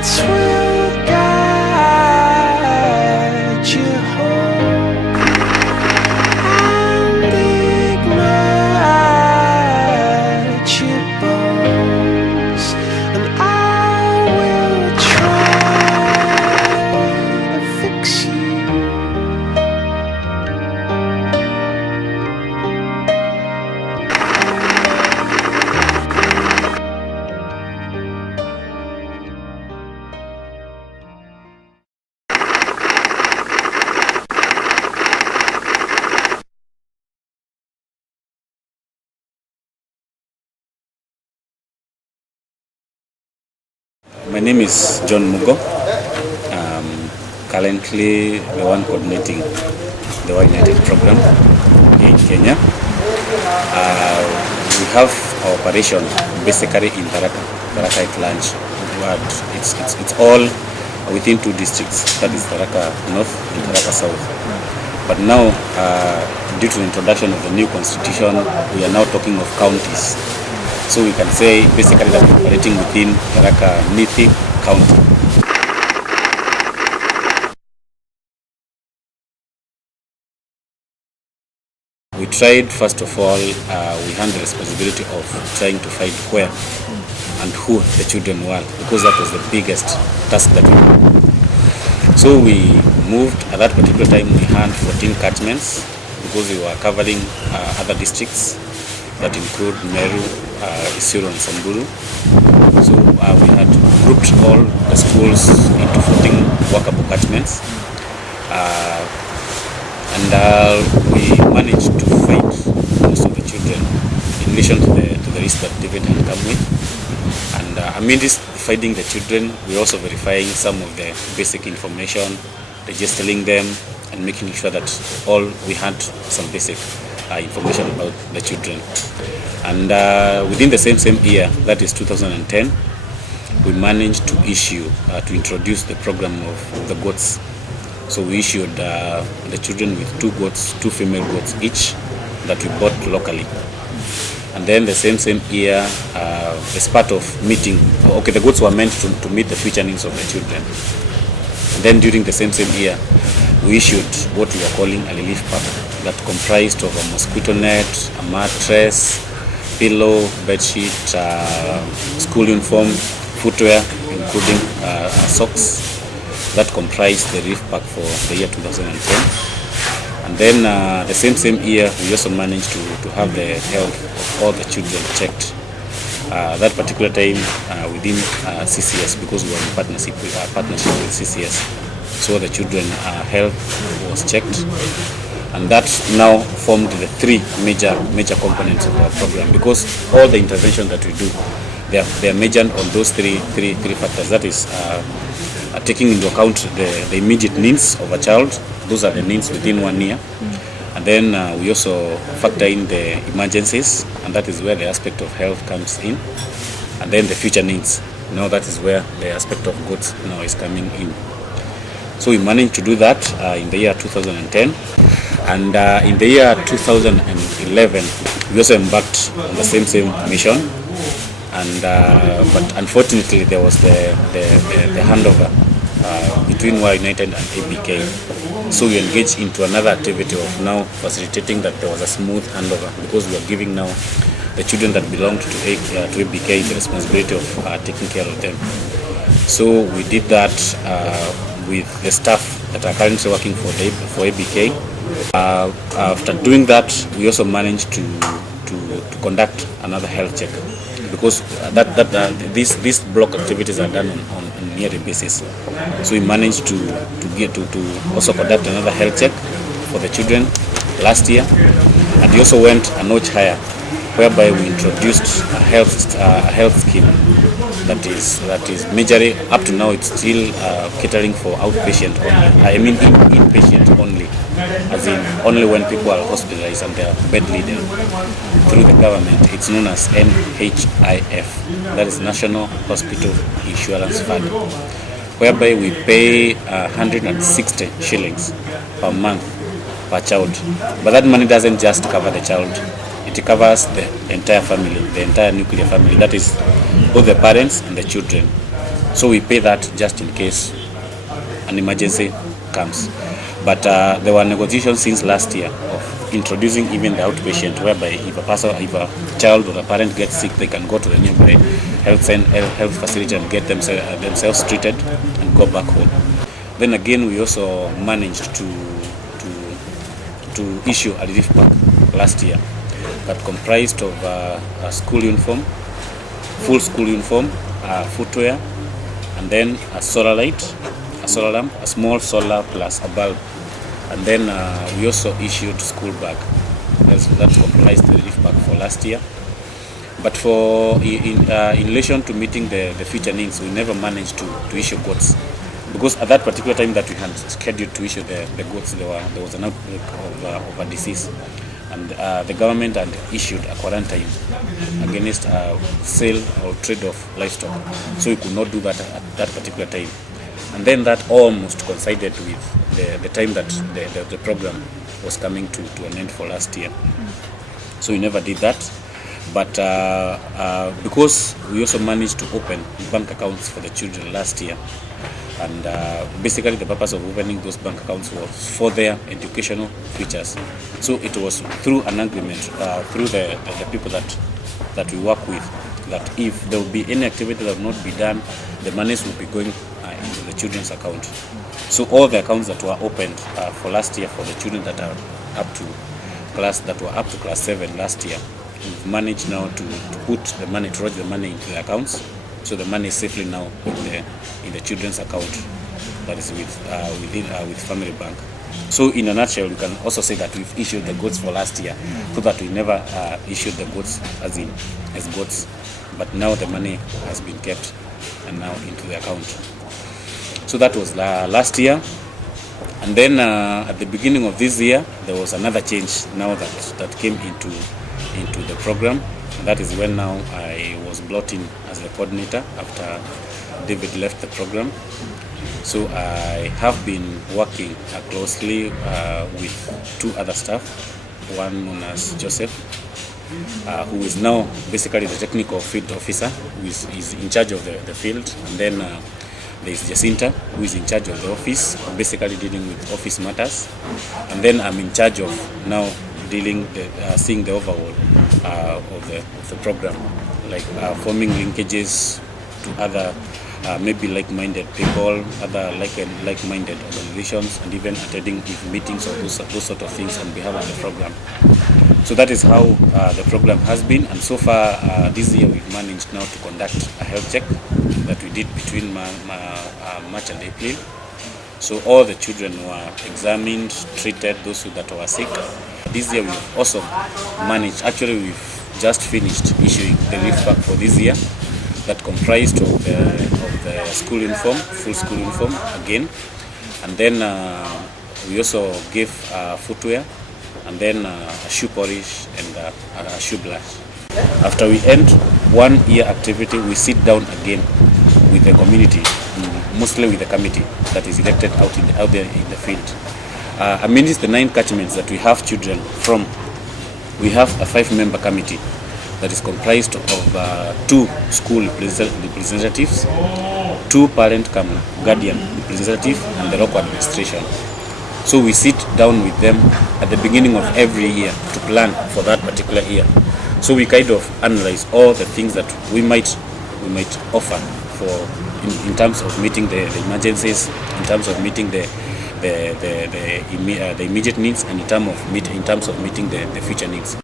lights will guide you home and ignite your bones, and I will try to fix you. My name is John Mugo. Currently the one coordinating the WhyUnited program here in Kenya. We have our operation basically in Tharaka at Lunch, but it's all within two districts, that is Tharaka North and Tharaka South. But now, due to the introduction of the new constitution, we are now talking of counties. So we can say basically that we're operating within Tharaka Nithi County. We tried, first of all, we had the responsibility of trying to find where and who the children were, because that was the biggest task that we had. So we moved, at that particular time we had 14 catchments, because we were covering other districts that include Meru, Isiolo and Samburu. So we had grouped all the schools into 14 workable catchments, and we managed to find most of the children in relation to the risk that David had come with. And amidst finding the children, we're also verifying some of the basic information, registering them, and making sure that all we had some basic information about the children. And within the same year, that is 2010, we managed to introduce the program of the goats. So we issued the children with 2 goats, 2 female goats each, that we bought locally. And then the same year, as part of meeting, the goats were meant to meet the future needs of the children. And then during the same year, we issued what we are calling a relief pack that comprised of a mosquito net, a mattress, pillow, bedsheet, school uniform, footwear, including socks. That comprised the relief pack for the year 2010. And then the same year, we also managed to have the health of all the children checked. That particular time within CCS, because we were in partnership with CCS. So the children health was checked, and that now formed the 3 major components of our program, because all the interventions that we do, they are measured on those three factors. That is taking into account the immediate needs of a child. Those are the needs within 1 year. And then we also factor in the emergencies, and that is where the aspect of health comes in. And then the future needs. That is where the aspect of goods now is coming in. So we managed to do that in the year 2010. And in the year 2011, we also embarked on the same mission. And but unfortunately, there was the handover between WhyUnited and ABK. So we engaged into another activity of now facilitating that there was a smooth handover, because we are giving now the children that belonged to ABK the responsibility of taking care of them. So we did that with the staff that are currently working for ABK. After doing that, we also managed to conduct another health check, because these block activities are done on a yearly basis. So we managed to also conduct another health check for the children last year, and we also went a notch higher, whereby we introduced a health scheme that is majorly up to now. It's still catering for outpatient only. I mean inpatient only, as in only when people are hospitalized and they are bedridden through the government. It's known as NHIF, that is National Hospital Insurance Fund, whereby we pay 160 shillings per month per child. But that money doesn't just cover the child. It covers the entire family, the entire nuclear family, that is both the parents and the children. So we pay that just in case an emergency comes. But there were negotiations since last year of introducing even the outpatient, whereby if a child or a parent gets sick, they can go to the nearby health facility and get themselves treated and go back home. Then again, we also managed to issue a relief pack last year that comprised of a school uniform, full school uniform, footwear, and then a solar light, a solar lamp, a small solar plus a bulb. And then we also issued school bag. That comprised the relief pack for last year. But in relation to meeting the future needs, we never managed to issue goods, because at that particular time that we had scheduled to issue the goods, there was an outbreak of a disease, and the government had issued a quarantine against sale or trade of livestock, so we could not do that at that particular time. And then that almost coincided with the time that the program was coming to an end for last year. So we never did that. But because we also managed to open bank accounts for the children last year, and basically the purpose of opening those bank accounts was for their educational futures. So it was through an agreement through the people that we work with, that if there will be any activity that will not be done, the monies will be going into the children's account. So all the accounts that were opened for last year for the children that are up to class 7 last year, we've managed now to put the money, to lodge the money into the accounts. So the money is safely now in the children's account that is with Family Bank. So in a nutshell, we can also say that we've issued the goods for last year, so that we never issued the goods as goods, but now the money has been kept and now into the account. So that was last year. And then at the beginning of this year, there was another change now that came into the program. And that is when now I was brought in as the coordinator after David left the program. So I have been working closely with two other staff, one known as Joseph, who is now basically the technical field officer, who is in charge of the field, and then there is Jacinta, who is in charge of the office, basically dealing with office matters, and then I'm in charge of now seeing the overall of the program, like forming linkages to other maybe like-minded people, other like-minded organizations, and even attending meetings or those sort of things on behalf of the program. So that is how the program has been, and so far this year we've managed now to conduct a health check that we did between March and April. So all the children were examined, treated, those that were sick. This year we've also managed, actually we've just finished issuing the relief pack for this year that comprised of the school uniform, full school uniform again, and then we also gave footwear, and then a shoe polish and a shoe brush. After we end 1 year activity, we sit down again with the community, mostly with the committee that is elected out there in the field. Amidst the 9 catchments that we have children from, we have a 5-member committee that is comprised of 2 school representatives, 2 guardian representatives, and the local administration. So we sit down with them at the beginning of every year to plan for that particular year. So we kind of analyze all the things that we might offer for in terms of meeting the emergencies, in terms of meeting the immediate needs, and in terms of meeting the future needs.